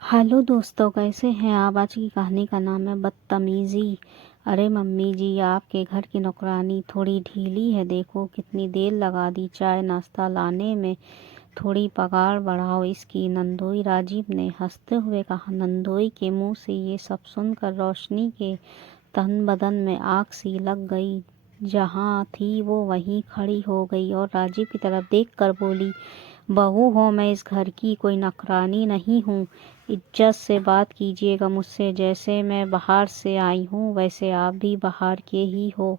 Hello दोस्तों, कैसे हैं आप। आज की कहानी का नाम है बदतमीज़ी। अरे मम्मी जी, आपके घर की नौकरानी थोड़ी ढीली है। देखो कितनी देर लगा दी चाय नाश्ता लाने में। थोड़ी पगार बढ़ाओ इसकी। नंदोई राजीव ने हंसते हुए कहा। नंदोई के मुंह से ये सब सुनकर रोशनी के तन बदन में आग सी लग गई। जहाँ थी वो वहीं खड़ी हो गई और राजीव की तरफ देखकर बोली, बहू हो मैं इस घर की, कोई नौकरानी नहीं हूँ। इज्जत से बात कीजिएगा मुझसे। जैसे मैं बाहर से आई हूँ वैसे आप भी बाहर के ही हो।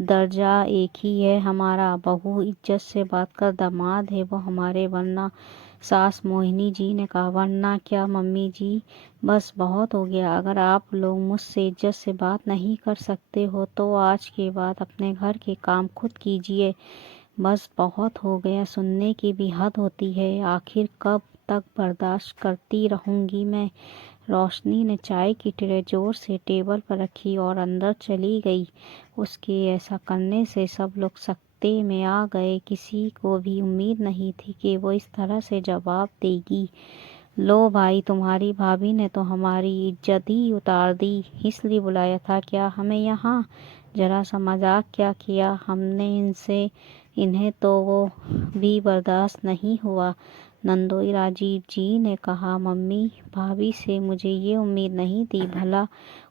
दर्जा एक ही है हमारा। बहू इज्जत से बात कर, दामाद है वो हमारे। वरना सास मोहिनी जी ने कहा। वरना क्या मम्मी जी, बस बहुत हो गया। अगर आप लोग मुझसे इज्जत से बात नहीं कर सकते हो तो आज के बाद अपने घर के काम खुद कीजिए। बस बहुत हो गया, सुनने की भी हद होती है। आखिर कब तक बर्दाश्त करती रहूंगी मैं। रोशनी ने चाय की ट्रे जोर से टेबल पर रखी और अंदर चली गई। उसके ऐसा करने से सब लोग सकते में आ गए। किसी को भी उम्मीद नहीं थी कि वो इस तरह से जवाब देगी। लो भाई, तुम्हारी भाभी ने तो हमारी इज्जत ही उतार दी। इसलिए बुलाया था क्या हमें यहाँ। जरा सा मजाक क्या किया हमने इनसे। इन्हें तो वो भी बर्दाश्त नहीं हुआ। नंदोई राजीव जी ने कहा। मम्मी, भाभी से मुझे ये उम्मीद नहीं थी। भला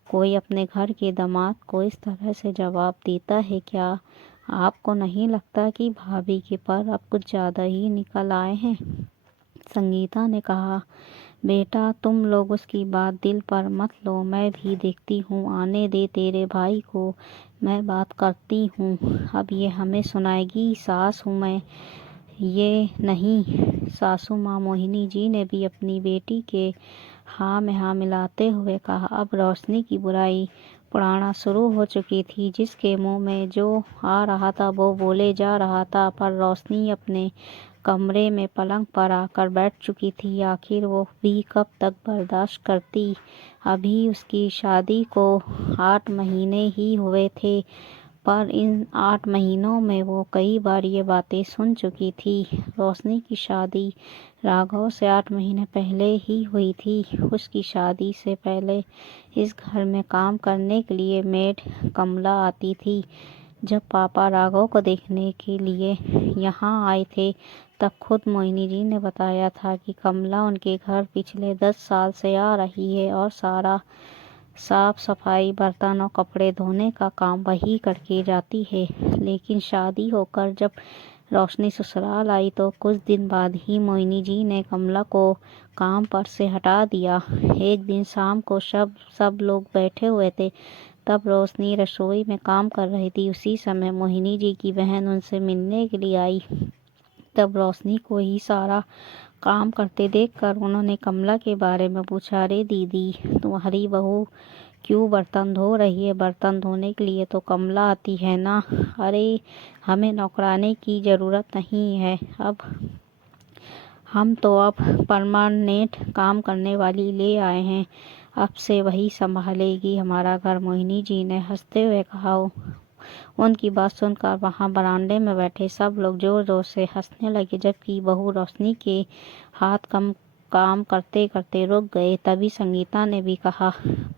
कोई अपने घर के दामाद को इस तरह से जवाब देता है क्या। आपको नहीं लगता कि भाभी के पर अब कुछ ज़्यादा ही निकल आए हैं। संगीता ने कहा। बेटा तुम लोग उसकी बात दिल पर मत लो। मैं भी देखती हूँ। आने दे तेरे भाई को, मैं बात करती हूँ। अब ये हमें सुनाएगी। सास हूँ मैं, ये नहीं। सासू माँ मोहिनी जी ने भी अपनी बेटी के हाँ में हाँ मिलाते हुए कहा। अब रोशनी की बुराई पुराना शुरू हो चुकी थी। जिसके मुंह में जो आ रहा था वो बोले जा रहा था। पर रोशनी अपने कमरे में पलंग पर आकर बैठ चुकी थी। आखिर वो भी कब तक बर्दाश्त करती। अभी उसकी शादी को 8 महीने ही हुए थे, पर इन 8 महीनों में वो कई बार ये बातें सुन चुकी थी। रोशनी की शादी राघव से 8 महीने पहले ही हुई थी। उसकी शादी से पहले इस घर में काम करने के लिए मेड कमला आती थी। जब पापा राघव को देखने के लिए यहाँ आए थे तब खुद मोहिनी जी ने बताया था कि कमला उनके घर पिछले 10 साल से आ रही है और सारा साफ सफाई, बर्तन और कपड़े धोने का काम वही करके जाती है। लेकिन शादी होकर जब रोशनी ससुराल आई तो कुछ दिन बाद ही मोहिनी जी ने कमला को काम पर से हटा दिया। एक दिन शाम को सब लोग बैठे हुए थे। तब रोशनी रसोई में काम कर रही थी। उसी समय मोहिनी जी की बहन उनसे मिलने के लिए आई। तब रोशनी को ही सारा काम करते देखकर उन्होंने कमला के बारे में पूछा। अरे दीदी, तुम्हारी बहू क्यों बर्तन धो रही है। बर्तन धोने के लिए तो कमला आती है ना। अरे हमें नौकरानी की ज़रूरत नहीं है। हम तो अब परमानेंट काम करने वाली ले आए हैं। अब से वही संभालेगी हमारा घर। मोहिनी जी ने हंसते हुए कहा। उनकी बात सुनकर वहां बरामदे में बैठे सब लोग जोर जोर से हंसने लगे, जबकि बहू रोशनी के हाथ कम काम करते करते रुक गए। तभी संगीता ने भी कहा,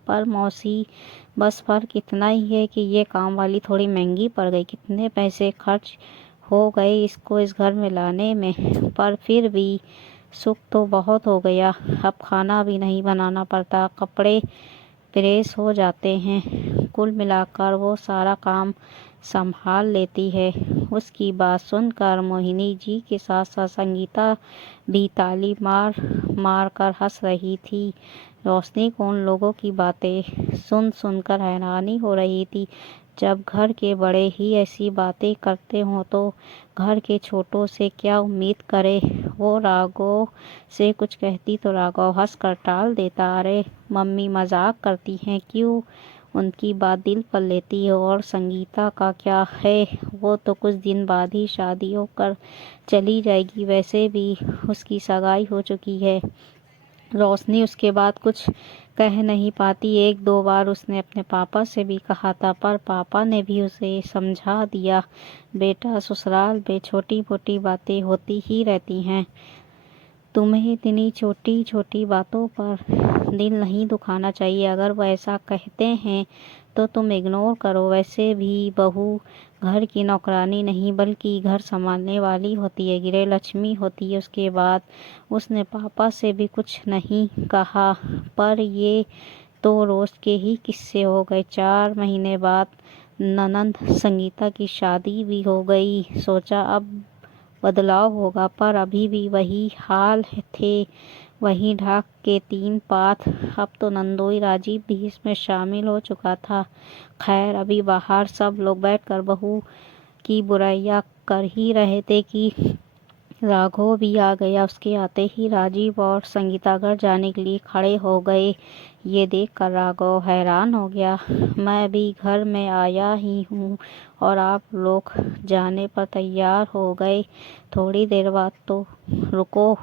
पर मौसी, बस फर्क इतना ही है कि ये काम वाली थोड़ी महंगी पड़ गई। कितने पैसे खर्च हो गए इसको इस घर में लाने में, पर फिर भी सुख तो बहुत हो गया। अब खाना भी नहीं बनाना पड़ता, कपड़े प्रेस हो जाते हैं। कुल मिलाकर वो सारा काम संभाल लेती है। उसकी बात सुनकर मोहिनी जी के साथ साथ संगीता भी ताली मार मार कर हंस रही थी। रोशनी को उन लोगों की बातें सुन सुनकर हैरानी हो रही थी। जब घर के बड़े ही ऐसी बातें करते हों तो घर के छोटों से क्या उम्मीद करे। वो राघव से कुछ कहती तो राघव हंसकर टाल देता। अरे मम्मी मजाक करती हैं, क्यों उनकी बात दिल पर लेती है। और संगीता का क्या है, वो तो कुछ दिन बाद ही शादी होकर चली जाएगी। वैसे भी उसकी सगाई हो चुकी है। रोशनी उसके बाद कुछ कह नहीं पाती। एक दो बार उसने अपने पापा से भी कहा था, पर पापा ने भी उसे समझा दिया, बेटा ससुराल में छोटी मोटी बातें होती ही रहती हैं। तुम्हें इतनी छोटी छोटी बातों पर दिल नहीं दुखाना चाहिए। अगर वो ऐसा कहते हैं तो तुम इग्नोर करो। वैसे भी बहू घर की नौकरानी नहीं बल्कि घर संभालने वाली होती है, गृह लक्ष्मी होती है। उसके बाद उसने पापा से भी कुछ नहीं कहा। पर ये तो रोज के ही किस्से हो गए। 4 महीने बाद ननंद संगीता की शादी भी हो गई। सोचा अब बदलाव होगा, पर अभी भी वही हाल थे, वही ढाक के 3 पात। अब तो नंदोई राजीव भी इसमें शामिल हो चुका था। खैर, अभी बाहर सब लोग बैठकर बहू की बुराइयां कर ही रहे थे कि राघव भी आ गया। उसके आते ही राजीव और संगीता घर जाने के लिए खड़े हो गए। ये देखकर राघव हैरान हो गया। मैं भी घर में आया ही हूँ और आप लोग जाने पर तैयार हो गए। थोड़ी देर बाद तो रुको,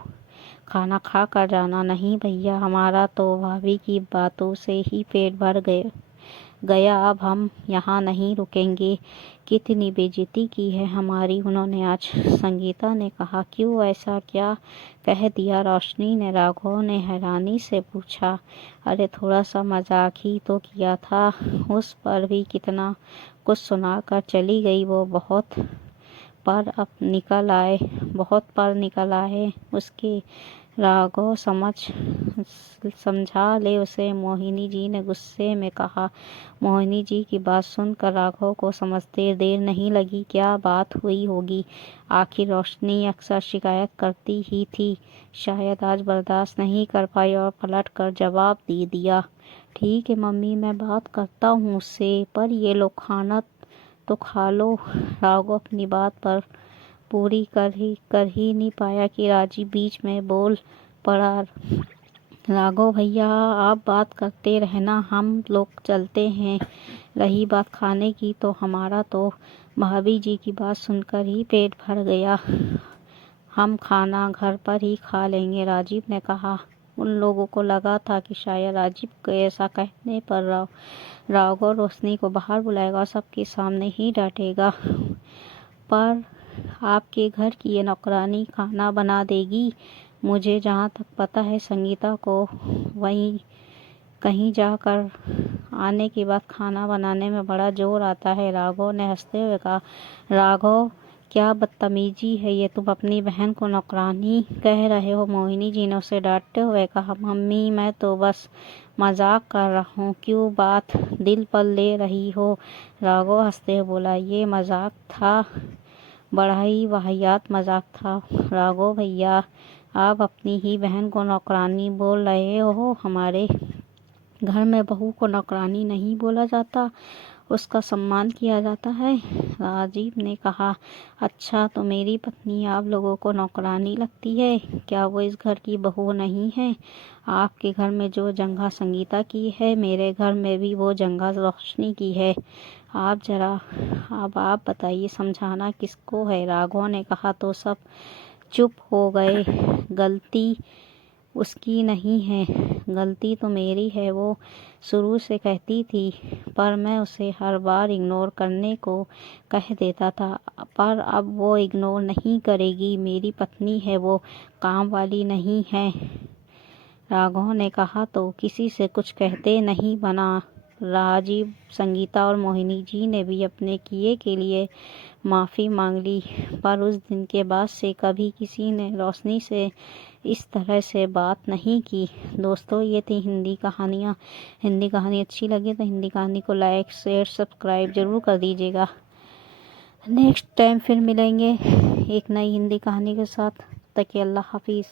खाना खा कर जाना। नहीं भैया, हमारा तो भाभी की बातों से ही पेट भर गया। अब हम यहाँ नहीं रुकेंगे। कितनी बेइज्जती की है हमारी उन्होंने आज, संगीता ने कहा। क्यों, ऐसा क्या कह दिया रोशनी ने? राघव ने हैरानी से पूछा। अरे थोड़ा सा मजाक ही तो किया था। उस पर भी कितना कुछ सुनाकर चली गई वो। बहुत पर निकल आए उसके। राघव समझा ले उसे, मोहिनी जी ने गुस्से में कहा। मोहिनी जी की बात सुनकर राघव को समझते देर नहीं लगी। क्या बात हुई होगी? आखिर रोशनी अक्सर शिकायत करती ही थी। शायद आज बर्दाश्त नहीं कर पाई और पलट कर जवाब दे दिया। ठीक है मम्मी, मैं बात करता हूँ उससे, पर ये लोग खाना तो खा लो। राघव अपनी बात पर पूरी कर ही नहीं पाया कि राजीव बीच में बोल पड़ा। राघव भैया, आप बात करते रहना, हम लोग चलते हैं। रही बात खाने की, तो हमारा तो भाभी जी की बात सुनकर ही पेट भर गया। हम खाना घर पर ही खा लेंगे, राजीव ने कहा। उन लोगों को लगा था कि शायद राजीव के ऐसा कहने पर राघव रोशनी को बाहर बुलाएगा और सबके सामने ही डांटेगा। पर आपके घर की ये नौकरानी खाना बना देगी। मुझे जहाँ तक पता है संगीता को वहीं कहीं जाकर आने के बाद खाना बनाने में बड़ा जोर आता है, राघव ने हंसते हुए कहा। राघव, क्या बदतमीजी है ये? तुम अपनी बहन को नौकरानी कह रहे हो? मोहिनी जी ने उसे डांटते हुए कहा। मम्मी, मैं तो बस मजाक कर रहा हूँ, क्यों बात दिल पर ले रही हो? राघव हंसते हुए बोला। ये मजाक था, बड़ा ही वाहियात मजाक था। राघव भैया, आप अपनी ही बहन को नौकरानी बोल रहे हो। हमारे घर में बहू को नौकरानी नहीं बोला जाता, उसका सम्मान किया जाता है, राजीव ने कहा। अच्छा, तो मेरी पत्नी आप लोगों को नौकरानी लगती है? क्या वो इस घर की बहू नहीं है? आपके घर में जो जंघा संगीता की है, मेरे घर में भी वो जंघा रोशनी की है। अब आप बताइए, समझाना किसको है? राघव ने कहा तो सब चुप हो गए। गलती उसकी नहीं है, गलती तो मेरी है। वो शुरू से कहती थी, पर मैं उसे हर बार इग्नोर करने को कह देता था। पर अब वो इग्नोर नहीं करेगी। मेरी पत्नी है वो, काम वाली नहीं है। राघव ने कहा। तो किसी से कुछ कहते नहीं बना। राजीव, संगीता और मोहिनी जी ने भी अपने किए के लिए माफ़ी मांग ली, पर उस दिन के बाद से कभी किसी ने रोशनी से इस तरह से बात नहीं की। दोस्तों, ये थी हिंदी कहानियाँ। हिंदी कहानी अच्छी लगी तो हिंदी कहानी को लाइक शेयर सब्सक्राइब ज़रूर कर दीजिएगा। नेक्स्ट टाइम फिर मिलेंगे एक नई हिंदी कहानी के साथ। तक के अल्लाह हाफिज़।